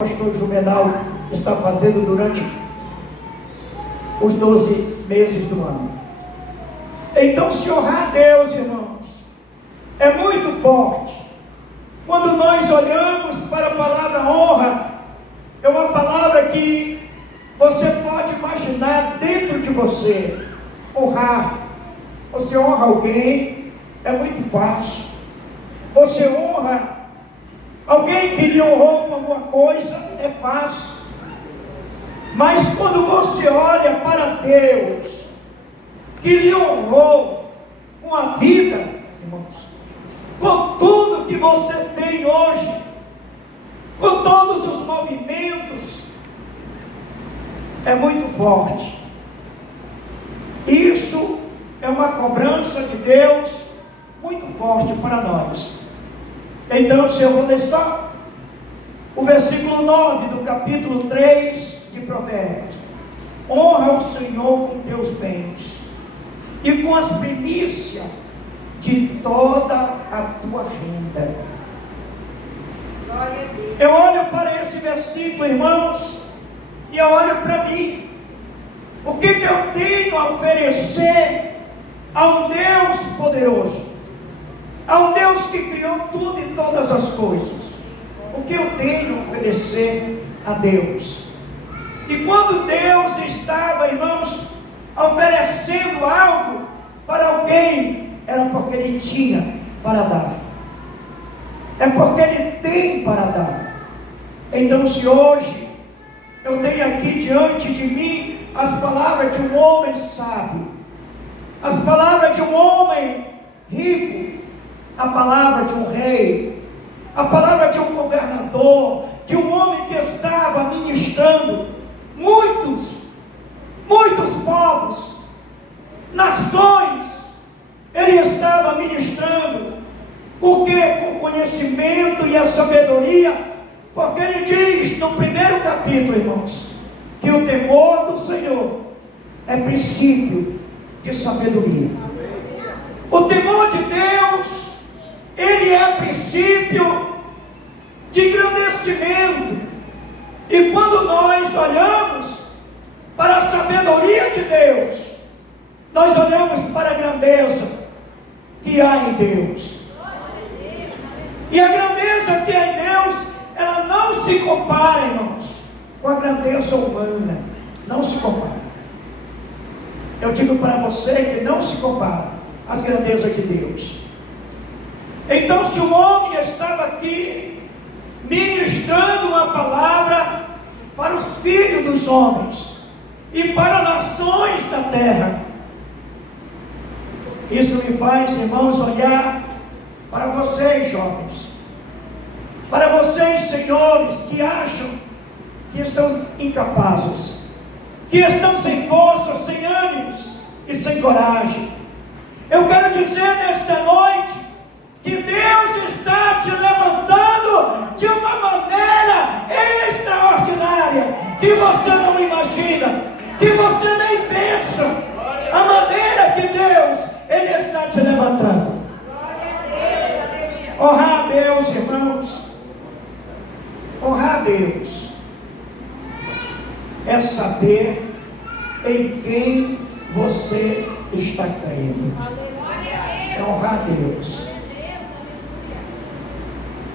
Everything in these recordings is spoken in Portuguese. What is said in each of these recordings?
o pastor Juvenal está fazendo durante os 12 meses do ano. Então, se honrar a Deus, irmãos, é muito forte. Quando nós olhamos para a palavra honra, é uma palavra que você pode imaginar dentro de você. Honrar. Você honra alguém, é muito fácil. Você honra alguém que lhe honrou com alguma coisa, é fácil. Mas quando você olha para Deus, que lhe honrou com a vida, irmãos, com tudo que você tem hoje, com todos os movimentos, é muito forte. Isso é uma cobrança de Deus muito forte para nós. Então, se eu vou ler só o versículo 9 do capítulo 3 de Provérbios: honra o Senhor com teus bens e com as primícias de toda a tua renda. Eu olho para esse versículo, irmãos, e eu olho para mim. O que eu tenho a oferecer ao Deus poderoso, ao Deus que criou tudo e todas as coisas? O que eu tenho a oferecer a Deus? E quando Deus estava, irmãos, oferecendo algo para alguém, era porque Ele tinha para dar. É porque Ele tem para dar. Então, se hoje eu tenho aqui diante de mim as palavras de um homem sábio, as palavras de um homem rico, a palavra de um rei, a palavra de um governador, de um homem que estava ministrando muitos povos, nações, ele estava ministrando, porque com o conhecimento e a sabedoria, porque ele diz no primeiro capítulo, irmãos, que o temor do Senhor é princípio de sabedoria. O temor de Deus, ele é princípio de engrandecimento. E quando nós olhamos para a sabedoria de Deus, nós olhamos para a grandeza que há em Deus. E a grandeza que há em Deus, ela não se compara, irmãos, com a grandeza humana. Não se compara. Eu digo para você que não se compara às grandezas de Deus. Então, se o homem estava aqui ministrando uma palavra para os filhos dos homens e para nações da terra, isso me faz, irmãos, olhar para vocês, jovens, para vocês, senhores, que acham que estão incapazes, que estão sem força, sem ânimos e sem coragem. Eu quero dizer nesta noite que Deus está te levantando de uma maneira extraordinária, que você não imagina, que você nem pensa, a maneira que Deus, Ele está te levantando. Honrar a Deus, irmãos, honrar a Deus é saber em quem você está crendo. É honrar a Deus.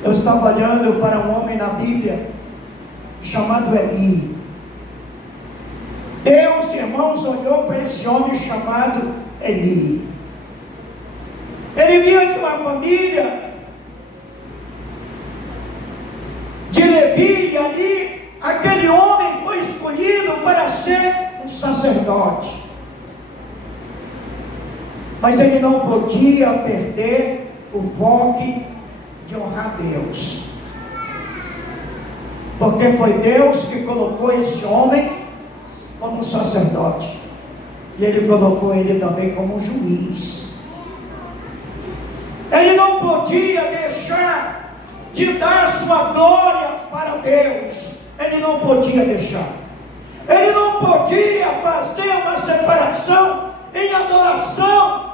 Eu estava olhando para um homem na Bíblia chamado Eli. Deus, irmãos, olhou para esse homem chamado Eli. Ele vinha de uma família de Levi, e ali aquele homem foi escolhido para ser um sacerdote. Mas ele não podia perder o foco de honrar Deus, porque foi Deus que colocou esse homem como um sacerdote, e Ele colocou ele também como um juiz. Ele não podia deixar de dar sua glória para Deus. Ele não podia deixar. Ele não podia fazer uma separação em adoração,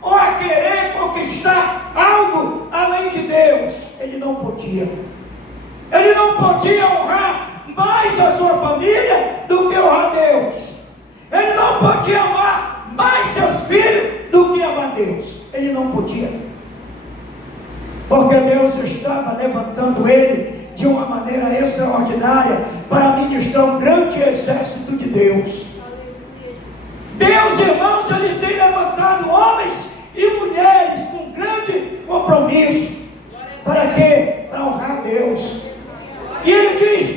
ou a querer conquistar algo além de Deus. Ele não podia. Ele não podia honrar mais a sua família do que honrar Deus. Ele não podia amar mais seus filhos do que amar Deus. Ele não podia. Porque Deus estava levantando ele de uma maneira extraordinária para ministrar um grande exército de Deus. Deus, irmãos, Ele tem levantado homens e mulheres com grande compromisso. Para quê? Para honrar Deus. E Ele diz: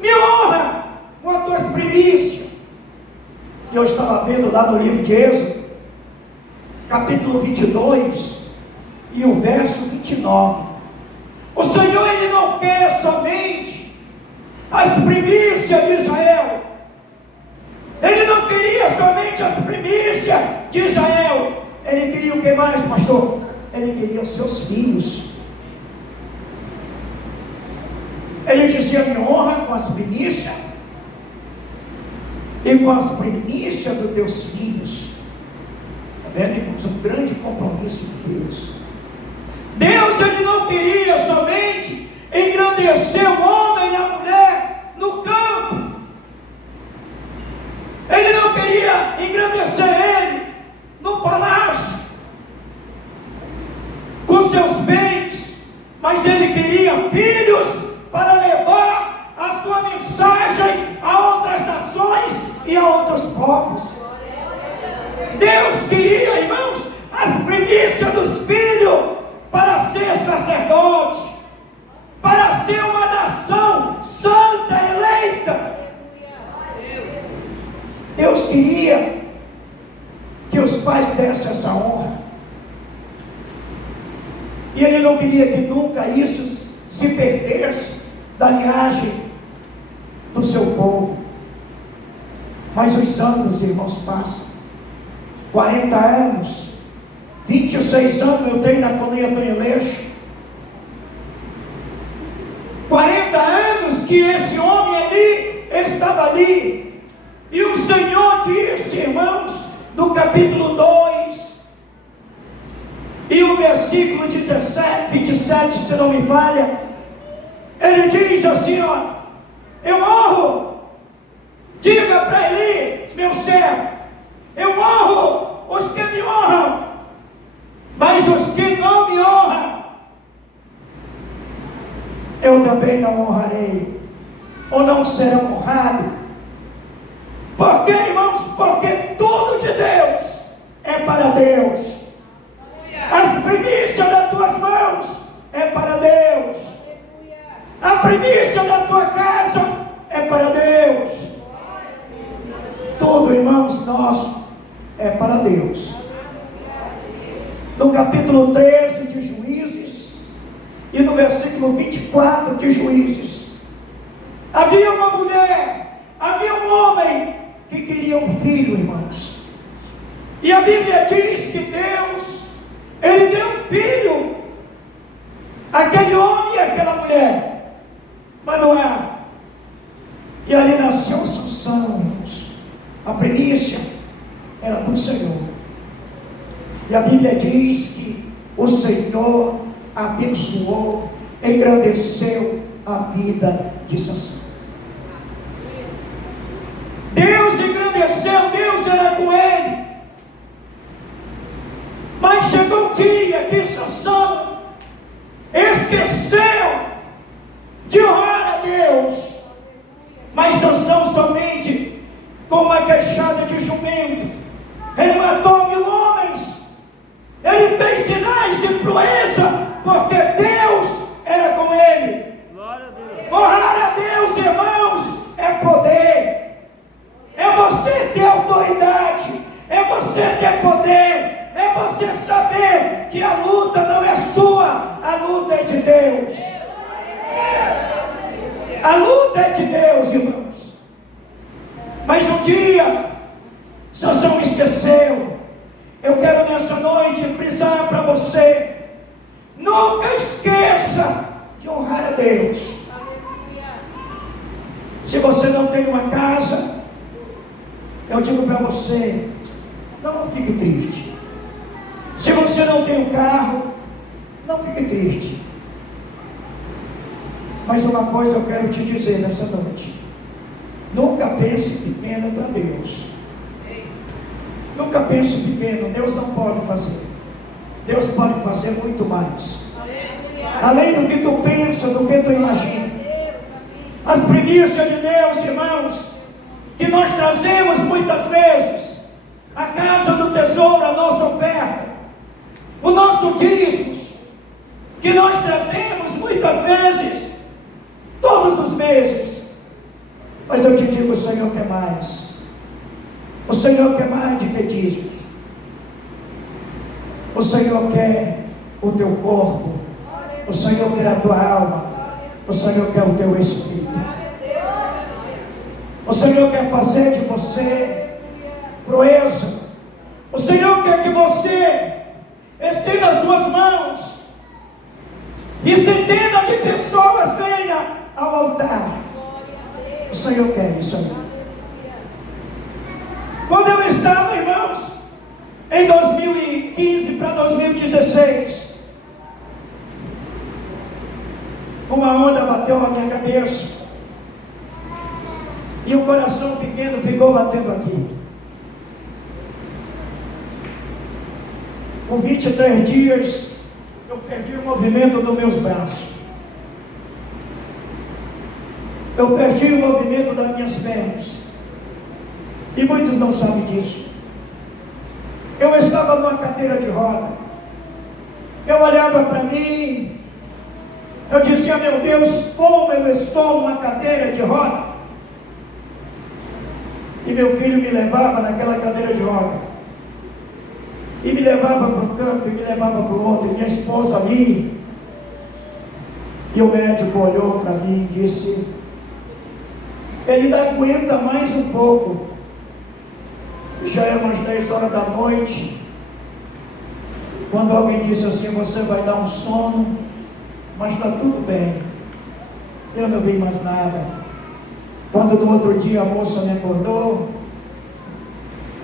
me honra com as tuas primícias. E eu estava vendo lá no livro de Êxodo, capítulo 22 e o verso 29. O Senhor, Ele não quer somente as primícias de Israel. Ele não queria somente as primícias de Israel. Ele queria o que mais, pastor? Ele queria os seus filhos. Ele dizia: me honra com as primícias e com as primícias dos teus filhos. Está vendo, irmãos? Um grande compromisso de Deus. Deus, Ele não queria somente engrandecer o homem e a mulher no campo. Ele não queria engrandecer ele no palácio, com seus bens, mas Ele queria filhos para levar a sua mensagem a outras nações e a outros povos. Deus queria, irmãos, as primícias dos filhos para ser sacerdote, para ser uma nação santa, eleita. Deus queria que os pais dessem essa honra. E Ele não queria que nunca isso se perdesse da linhagem do seu povo. Mas os anos, irmãos, passam. 40 anos, 26 anos eu tenho na colônia Antônio Leixo. 40 anos que esse homem ali estava ali. E o Senhor disse, irmãos, no capítulo 2 e o versículo 27, se não me falha, Ele diz assim, ó: eu honro, diga para Eli, meu servo, eu honro os que me honram, mas os que não me honram, eu também não honrarei, ou não serão honrados. Por quê, irmãos? Porque tudo de Deus é para Deus. As primícias das tuas mãos é para Deus. A primícia da tua casa é para Deus. Tudo, irmãos, nosso é para Deus. No capítulo 13 de Juízes e no versículo 24 de Juízes, havia uma mulher, havia um homem que queria um filho, irmãos. E a Bíblia diz que Deus, Ele deu um filho àquele homem e àquela mulher, Manoá. E ali nasceu Sansão, irmãos. A primícia era do Senhor. E a Bíblia diz que o Senhor abençoou, engrandeceu a vida de Sansão. Deus engrandeceu, Deus era com ele. Mas chegou um dia que Sansão esqueceu de honrar a Deus. Mas Sansão somente com uma queixada de jumento, ele matou 1000 homens. Ele fez sinais de proeza, porque Deus era com ele. Honrar a Deus, irmãos, é poder. É você ter autoridade, é você ter poder, é você saber que a luta não é sua, a luta é de Deus. A luta é de Deus, irmãos. Mas um dia, Sansão esqueceu. Eu quero nessa noite frisar para você: nunca esqueça de honrar a Deus. Se você não tem uma casa, eu digo para você, não fique triste. Se você não tem um carro, não fique triste. Mas uma coisa eu quero te dizer nessa noite: nunca pense pequeno para Deus. Nunca pense pequeno. Deus não pode fazer. Deus pode fazer muito mais, além do que tu pensa, do que tu imagina. As primícias de Deus, irmãos, que nós trazemos muitas vezes, a casa do tesouro, a nossa oferta, o nosso dízimos, que nós trazemos muitas vezes, todos os meses. Mas eu te digo, o Senhor quer mais. O Senhor quer mais de que dízimos. O Senhor quer o teu corpo. O Senhor quer a tua alma. O Senhor quer o teu espírito. O Senhor quer fazer de você proeza. O Senhor quer que você estenda as suas mãos e centenas de pessoas venham ao altar. O Senhor quer isso, amém. Quando eu estava, irmãos, em 2015 para 2016, uma onda bateu na minha cabeça e o coração pequeno ficou batendo aqui. Com 23 dias, eu perdi o movimento dos meus braços. Eu perdi o movimento das minhas pernas. E muitos não sabem disso. Eu estava numa cadeira de roda. Eu olhava para mim. Eu dizia: meu Deus, como eu estou numa cadeira de roda. E meu filho me levava naquela cadeira de roda. E me levava para um canto, e me levava para o outro. E minha esposa ali. E o médico olhou para mim e disse: ele ainda aguenta mais um pouco. Já eram umas 10 horas da noite, quando alguém disse assim: você vai dar um sono, mas está tudo bem. Eu não vi mais nada. Quando no outro dia a moça me acordou,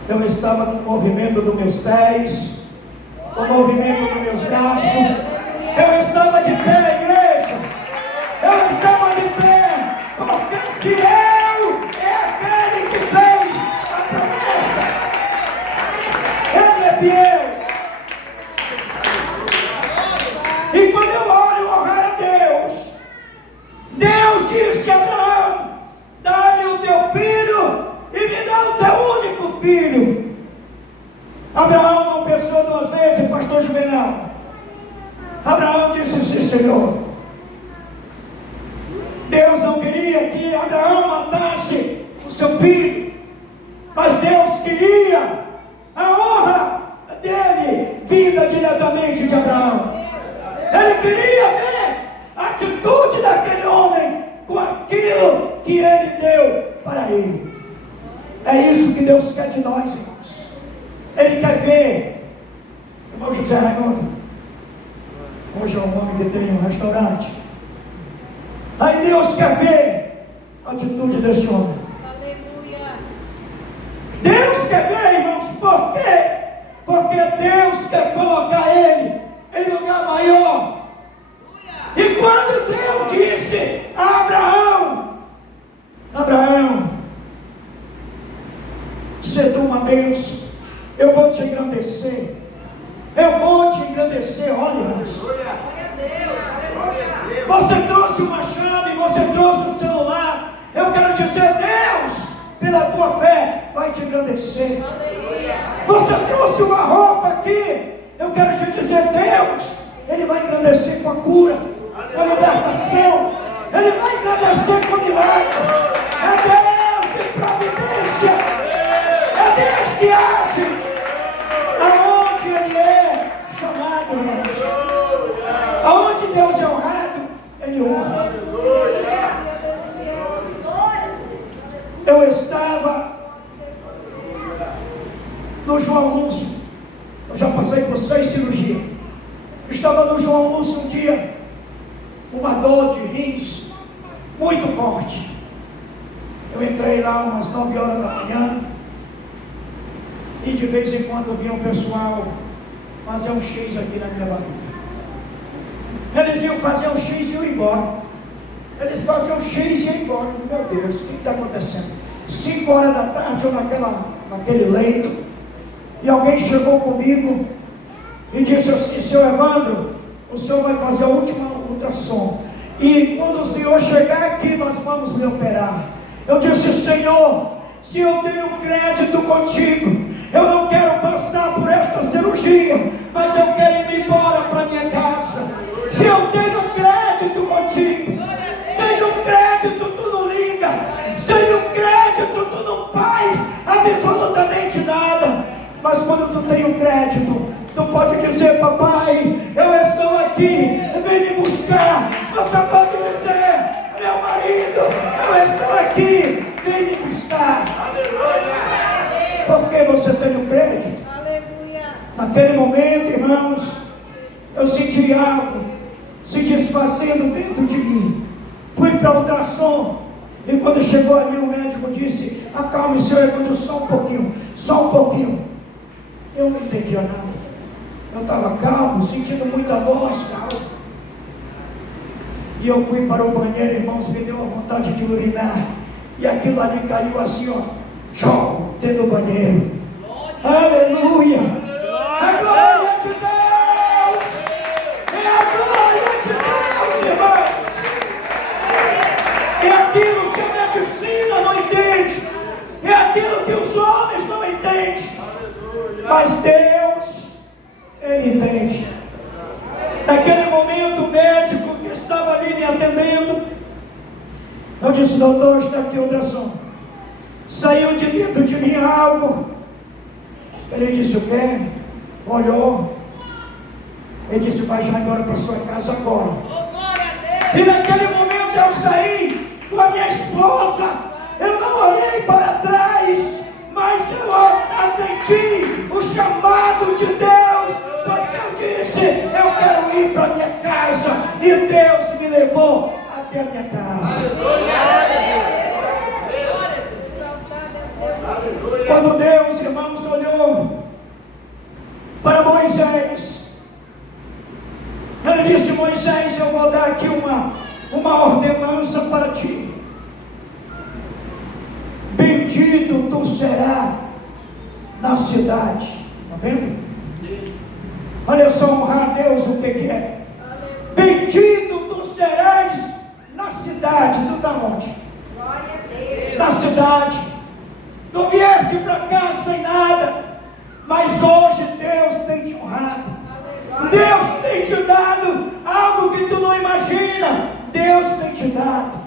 eu estava com o movimento dos meus pés, com o movimento dos meus braços. Eu estava de pé, igreja. Eu estava de pé, porque fiel é aquele que fez a promessa. Ele é fiel. E quando eu olho honrar a Deus, Deus disse a Abraão: dá-me o teu filho e me dá o teu único filho. Abraão não pensou duas vezes, pastor Juvenal. Abraão disse: sim, Senhor. Deus não queria que Abraão matasse o seu filho, mas Deus queria a honra dele vinda diretamente de Abraão. Ele queria ver a atitude daquele homem com aquilo que ele deu para ele. É isso que Deus quer de nós, irmãos. Ele quer ver, irmão José Raimundo, hoje é um homem que tem um restaurante. Aí Deus quer ver a atitude desse homem. Aleluia. Deus quer ver, irmãos, por quê? Porque Deus quer colocar ele em lugar maior. E quando Deus disse a Abraão: Abraão, se tu uma bênção, eu vou te engrandecer. Eu vou te engrandecer. Olha, irmãos, você trouxe uma chave, você trouxe um celular. Eu quero dizer: Deus, pela tua fé, vai te engrandecer. Você trouxe uma roupa aqui. Eu quero te dizer: Deus, Ele vai engrandecer com a cura, com a libertação. Ele vai engrandecer com o milagre. É Deus de providência. É Deus que age aonde Ele é chamado, irmãos. Aonde Deus é honrado, Ele honra. Eu estava no João Lúcio. Eu já passei por 6 cirurgias. Estava no João Lúcio um dia, uma dor de rins muito forte. Eu entrei lá umas 9 horas da manhã e de vez em quando vinha o pessoal fazer um X aqui na minha barriga. Eles iam fazer um X e iam embora. Eles faziam X e iam embora. Meu Deus, o que está acontecendo? 5 horas da tarde, eu naquele leito, e alguém chegou comigo e disse assim: seu Evandro, o senhor vai fazer a última ultrassom, e quando o senhor chegar aqui, nós vamos lhe operar. Eu disse: Senhor, se eu tenho crédito contigo, eu não quero passar por esta cirurgia, mas eu quero ir embora para minha casa. Se eu tenho crédito contigo, sem um crédito tu não liga, sem um crédito tu não faz absolutamente nada. Mas quando tu tem um crédito, tu pode dizer: papai, eu estou aqui, vem me buscar. Você pode dizer: meu marido, eu estou aqui, vem me buscar. Porque você tem um crédito. Naquele momento, irmãos, eu senti algo se desfazendo dentro de mim. Fui para o ultrassom, e quando chegou ali, o médico disse: acalme, senhor Evandro, só um pouquinho, só um pouquinho. Eu não entendia nada. Eu estava calmo, sentindo muita dor, mas calmo. E eu fui para o banheiro, irmãos, me deu a vontade de urinar, e aquilo ali caiu assim, ó, tchau, dentro do banheiro. Aleluia! A glória de Deus! É a glória de Deus, irmãos! É aquilo que a medicina não entende, é aquilo que os homens não entendem, mas Deus, Ele entende. Naquele momento, o médico que estava ali me atendendo, eu disse: doutor, está aqui o ultrassom. Saiu de dentro de mim algo. Ele disse: o quê? Olhou. Ele disse: vai já embora para sua casa agora. E naquele momento eu saí com a minha esposa. Eu não olhei para trás, mas eu atendi o chamado de Deus, porque eu disse: eu quero ir para minha casa. E Deus me levou até a minha casa. Quando Deus, irmãos, olhou para Moisés, Ele disse: Moisés, eu vou dar aqui uma ordenança para ti. Bendito tu serás na cidade. Está vendo? Olha só, honrar a Deus, o que é? Bendito tu serás na cidade. Tu está onde? Glória a Deus. Na cidade. Tu vieste para cá sem nada, mas hoje Deus tem te honrado. Deus tem te dado algo que tu não imagina. Deus tem te dado.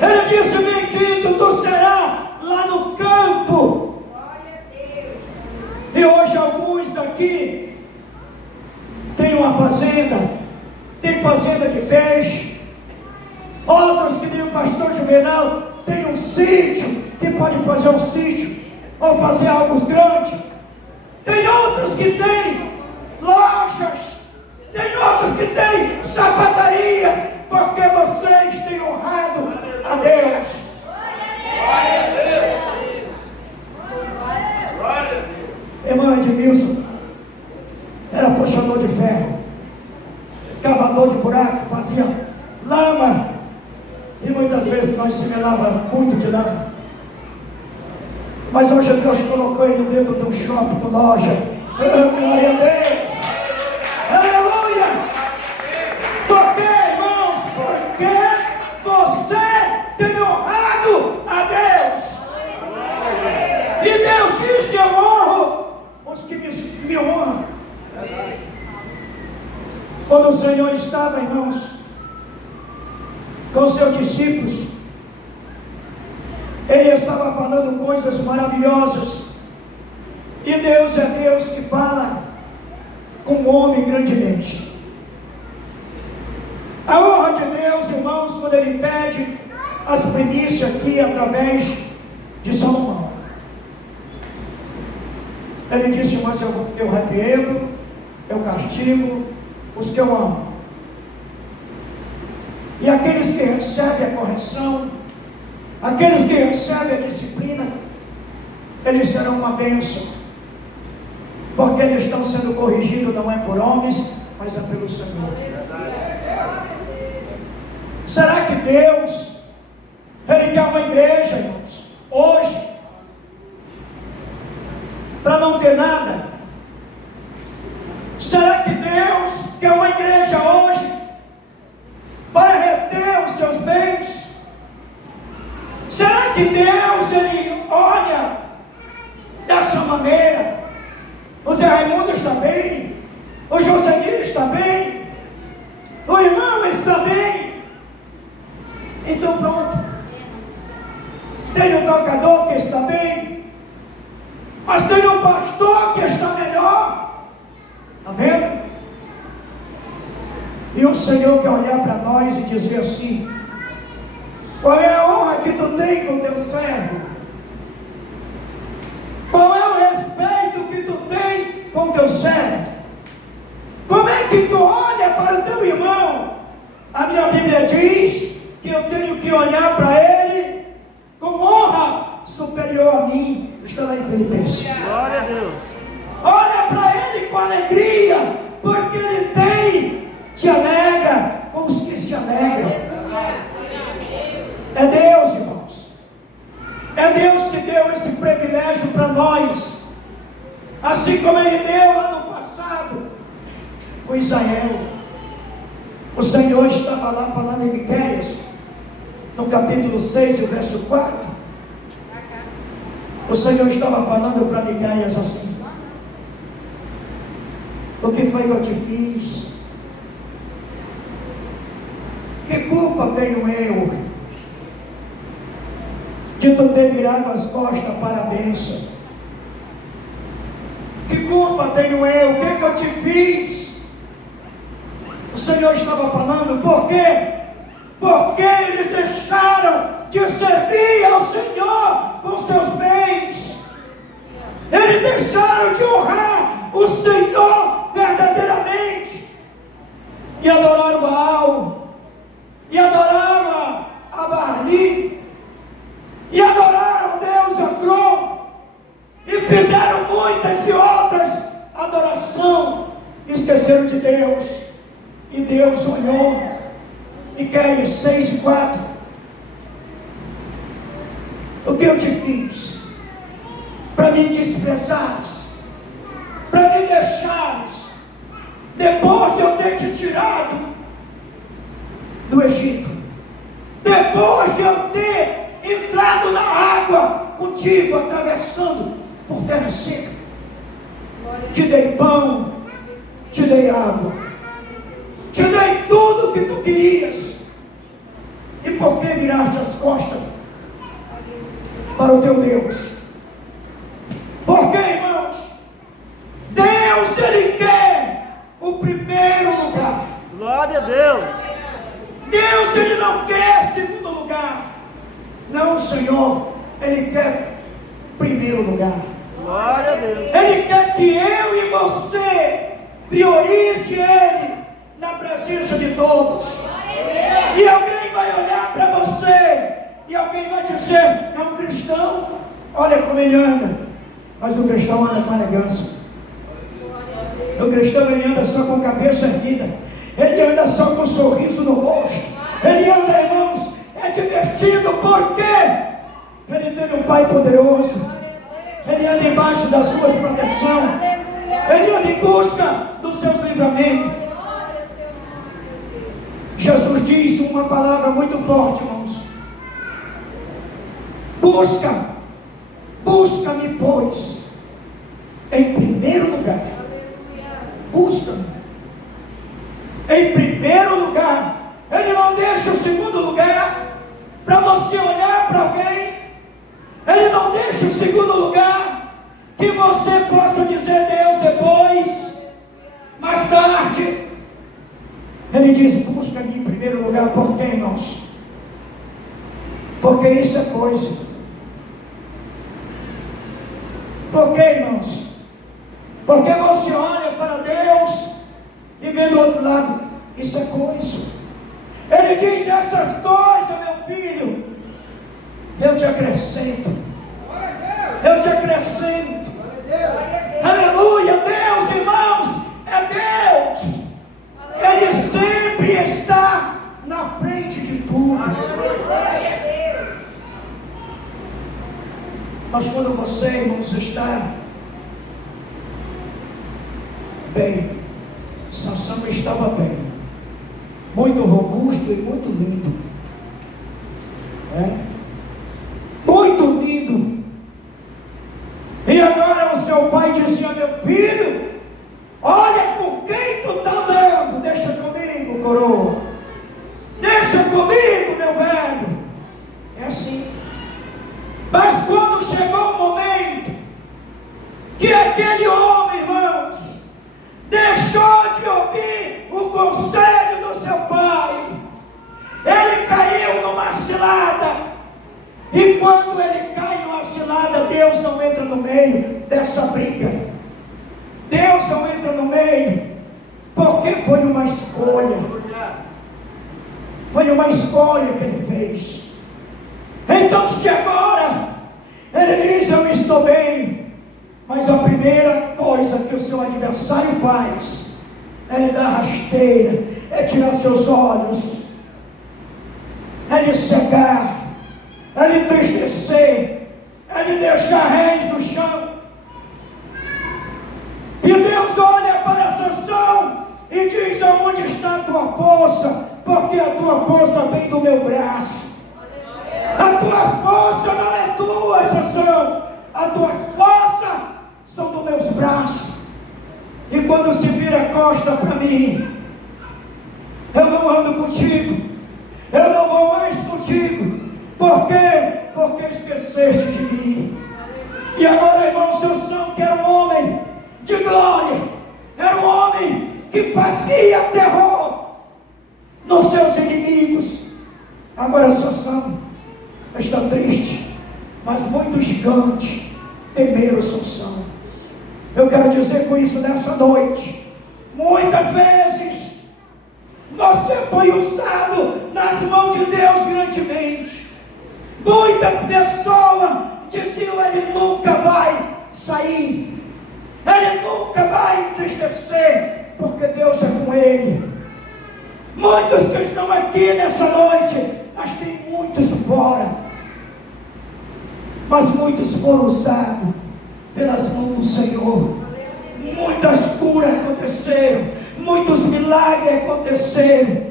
Ele disse: bendito tu serás lá no campo. E hoje alguns daqui têm uma fazenda, tem fazenda de peixe. Outros, que nem o pastor Juvenal, tem um sítio, que pode fazer um sítio, ou fazer algo grande. Tem outros que têm lojas, tem outros que têm sapataria, porque vocês têm honrado a Deus. Glória a Deus. Irmão Edmilson era puxador de ferro, cavador de buraco, fazia lama, e muitas vezes nós se melava muito de lama. Mas hoje Deus colocou ele dentro de um shopping com loja. Glória a Deus. Aleluia. Por quê, irmãos? Porque você tem honrado a Deus. E Deus disse: eu honro os que me honram. Quando o Senhor estava, irmãos, com os seus discípulos, Ele estava falando coisas maravilhosas. E Deus é Deus que fala com o homem grandemente. A honra de Deus, irmãos, quando Ele pede as primícias aqui através de Salomão, Ele disse: mas eu repreendo, eu castigo os que eu amo. E aqueles que recebem a correção, aqueles que recebem a disciplina, eles serão uma bênção, porque eles estão sendo corrigidos não é por homens, mas é pelo Senhor. Será que Deus, Ele quer uma igreja, irmãos, hoje, para não ter nada? Será que Deus quer uma igreja hoje para reter os seus bens? Será que Deus, Ele olha dessa maneira? O Zé Raimundo está bem, o José está bem, o irmão está bem, então pronto. Tem um tocador que está bem, mas tem um pastor que está melhor. Está vendo? E o Senhor quer olhar para nós e dizer assim: qual é a honra que tu tem com o teu servo? Qual é o respeito que tu tem com o teu servo? Como é que tu olha para o teu irmão? A minha Bíblia diz que eu tenho que olhar para ele com honra superior a mim. Está lá em Filipenses. Glória a Deus. Olha para ele com alegria, porque ele te alegra com os que se alegram. É Deus, irmãos. É Deus que deu esse privilégio para nós, assim como Ele deu lá no passado com Israel. O Senhor estava lá falando em Miqueias, no capítulo 6, o verso 4. O Senhor estava falando para Miqueias assim: o que foi que eu te fiz? Que culpa tenho eu de tu ter virado as costas para a bênção? Que culpa tenho eu? O que eu te fiz? O Senhor estava falando, por quê? Porque eles deixaram de servir ao Senhor com seus bens. Eles deixaram de honrar o Senhor verdadeiramente, e adoraram Baal, e adoraram a Baali, e adoraram Deus Acron, e fizeram muitas e outras adoração, esqueceram de Deus. E Deus olhou. Miqueias 6:4. O que eu te fiz? Para me desprezares, para me deixares, depois de eu ter te tirado do Egito, depois de eu ter entrado na água contigo, atravessando por terra seca, te dei pão, te dei água, te dei tudo o que tu querias. E por que viraste as costas para o teu Deus? Por que, irmãos? Deus, Ele quer o primeiro lugar. Glória a Deus. Deus, Ele não quer segundo lugar. Não, Senhor, Ele quer primeiro lugar. Glória a Deus. Ele quer que eu e você priorize Ele na presença de todos. E alguém vai olhar para você, e alguém vai dizer: é um cristão, olha como ele anda. Mas o cristão anda com elegância. O cristão, ele anda só com a cabeça erguida, ele anda só com um sorriso no rosto, ele anda, irmãos, é divertido, porque ele tem um Pai poderoso, ele anda embaixo das suas proteções, ele anda em busca dos seus livramentos. Jesus diz uma palavra muito forte, irmãos: busca-me, pois, em primeiro lugar. Busca-me em primeiro lugar. Ele não deixa o segundo lugar para você olhar para alguém. Ele não deixa o segundo lugar que você possa dizer Deus depois, mais tarde. Ele diz: busca-me em primeiro lugar. Por quê, irmãos? Porque isso é coisa. Por quê, irmãos? Porque você olha para Deus e vê do outro lado, isso é coisa. Ele diz: essas coisas, meu filho, eu te acrescento. Eu te acrescento. Aleluia. Deus, irmãos, é Deus. Ele sempre está na frente de Mas quando você, irmãos, está bem, Sansão estava bem, muito robusto e muito lindo, muito lindo. E agora o seu pai dizia: meu filho, olha com quem tu está andando, deixa comigo, coroa, deixa comigo, meu velho. É assim. Mas quando chegou o momento que aquele homem, irmãos, deixou de ouvir o conselho do seu pai, ele caiu numa cilada. E quando ele cai numa cilada, Deus não entra no meio dessa briga. Deus não entra no meio, porque foi uma escolha. Foi uma escolha que ele fez. Então, se agora ele diz: eu estou bem, mas a primeira coisa que o seu adversário faz é lhe dar rasteira, é tirar seus olhos, é lhe cegar, é lhe entristecer, é lhe deixar réis no chão. E Deus olha para Sansão e diz: aonde está a tua força? Porque a tua força vem do meu braço. A tua força não é tua, Sansão. As tuas forças são dos meus braços. E quando se vira a costa para mim, eu não ando contigo, eu não vou mais contigo. Por quê? Porque esqueceste de mim. E agora, irmão, Sansão, que era um homem de glória, era um homem que fazia terror nos seus inimigos. Agora Sansão está triste, mas muitos gigantes temeram Sansão. Eu quero dizer com isso nessa noite: muitas vezes você foi usado nas mãos de Deus grandemente. Muitas pessoas diziam: ele nunca vai sair, ele nunca vai entristecer, porque Deus é com ele. Muitos que estão aqui nessa noite, mas tem muitos fora, mas muitos foram usados pelas mãos do Senhor. Muitas curas aconteceram, muitos milagres aconteceram,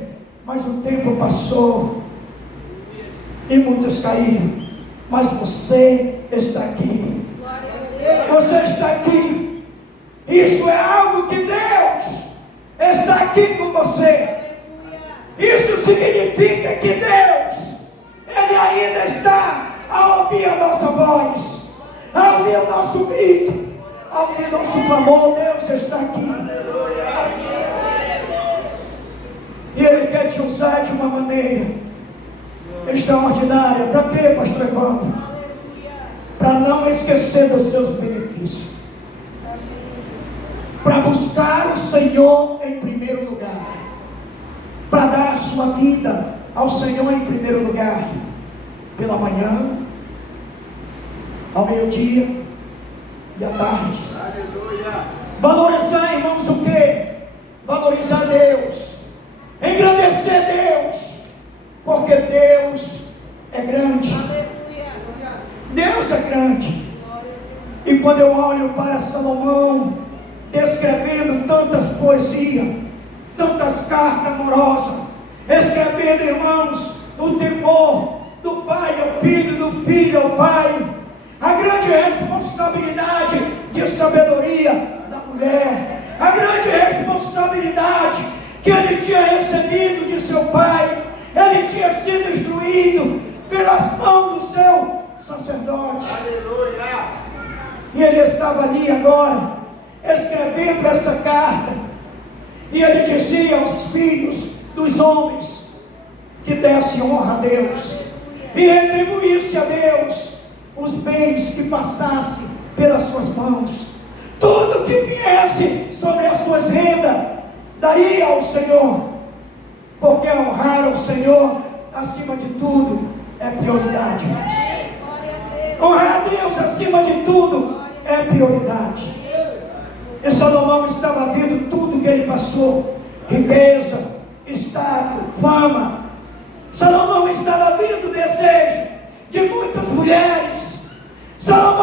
mas o tempo passou e muitos caíram. Mas você está aqui, você está aqui. Isso é algo que Deus está aqui com você. Isso significa que Deus, Ele ainda está a ouvir a nossa voz, a ouvir o nosso grito, a ouvir o nosso clamor. Deus está aqui. E Ele quer te usar de uma maneira extraordinária. Para quê, pastor Evandro? Para não esquecer dos seus benefícios, para buscar o Senhor em primeiro lugar, para dar a sua vida ao Senhor em primeiro lugar, pela manhã, ao meio-dia e à tarde. Valorizar, irmãos, o que? Valorizar Deus, engrandecer Deus, porque Deus é grande. Deus é grande. E quando eu olho para Salomão, descrevendo tantas poesias, tantas cartas amorosas, escrevendo, irmãos, o temor do pai ao filho, do filho ao pai, a grande responsabilidade de sabedoria da mulher, a grande responsabilidade que ele tinha recebido de seu pai. Ele tinha sido instruído pelas mãos do seu sacerdote. Aleluia. E ele estava ali agora, escrevendo essa carta, e ele dizia aos filhos dos homens que desse honra a Deus e retribuísse a Deus os bens que passassem pelas suas mãos. Tudo que viesse sobre as suas rendas daria ao Senhor, porque honrar ao Senhor acima de tudo é prioridade. Honrar a Deus acima de tudo é prioridade. E Salomão estava vendo tudo que ele passou: riqueza, status, fama. Salomão estava vendo o desejo de muitas mulheres. Salomão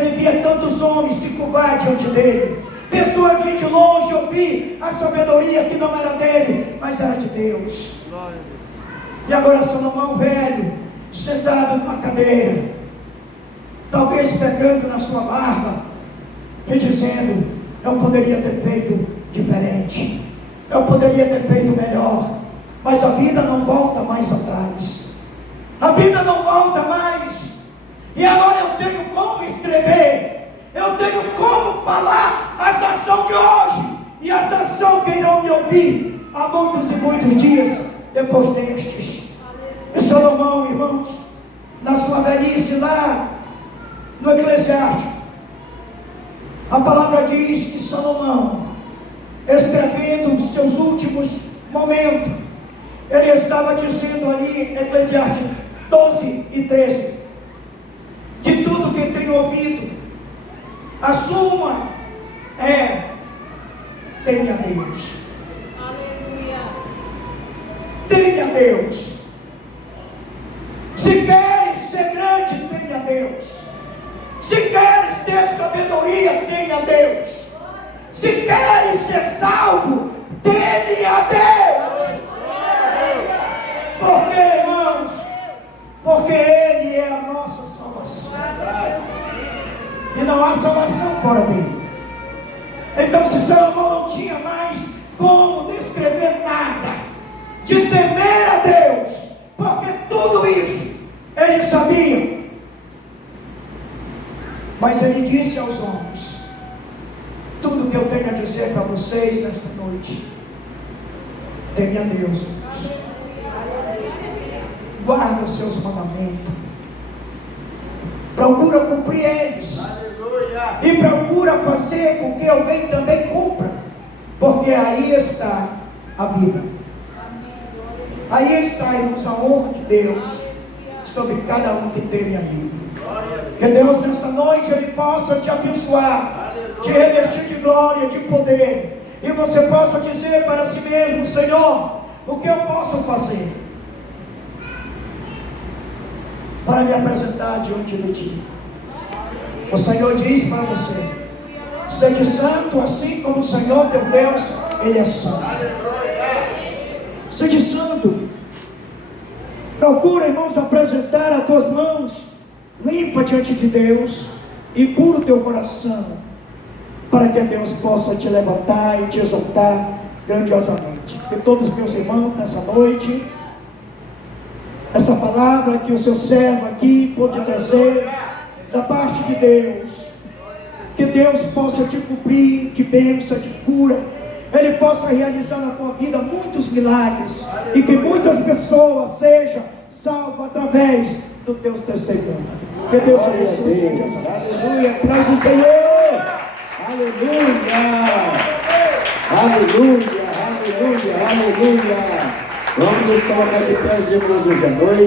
ele via tantos homens se curvar diante dele. Pessoas que de longe ouviam a sabedoria que não era dele, mas era de Deus. Glória a Deus. E agora Salomão velho, sentado numa cadeira, talvez pegando na sua barba e dizendo: eu poderia ter feito diferente, eu poderia ter feito melhor, mas a vida não volta mais atrás, a vida não volta mais, e agora eu tenho como escrever, eu tenho como falar às nações de hoje, e as nações que irão me ouvir há muitos e muitos dias depois destes. E Salomão, irmãos, na sua velhice lá no Eclesiástico, a palavra diz que Salomão, escrevendo os seus últimos momentos, ele estava dizendo ali, Eclesiástico 12:13, de tudo que tenho ouvido, a suma é: teme a Deus. Aleluia. Teme a Deus. Se queres ser grande, teme a Deus. Se queres ter sabedoria, teme a Deus. Se queres ser salvo, teme a Deus. Por quê, irmãos? Porque Ele é a nossa salvação. E não há salvação fora dele. Então, se Salomão não tinha mais como descrever nada de temer a Deus, porque tudo isso ele sabia, mas ele disse aos homens: tudo que eu tenho a dizer para vocês nesta noite, teme a Deus, guarda os seus mandamentos, procura cumprir eles, e procura fazer com que alguém também cumpra, porque aí está a vida, aí está, irmãos, a honra de Deus sobre cada um que teme a Ele. Que Deus nesta noite Ele possa te abençoar, te revestir de glória, de poder, e você possa dizer para si mesmo: Senhor, o que eu posso fazer para me apresentar diante de Ti? O Senhor diz para você: seja santo assim como o Senhor teu Deus, Ele é santo. Seja santo. Procura, irmãos, apresentar as tuas mãos limpa diante de Deus e puro o teu coração, para que Deus possa te levantar e te exaltar grandiosamente. Que todos os meus irmãos nessa noite, essa palavra que o seu servo aqui pôde trazer da parte de Deus, que Deus possa te cobrir de bênção, de cura, Ele possa realizar na tua vida muitos milagres, e que muitas pessoas sejam salvas através do teu testemunho. Que Deus te abençoe. Aleluia, aplaude o Senhor. Aleluia, aleluia, aleluia, aleluia. Vamos nos colocar de pé, irmãos, hoje à noite.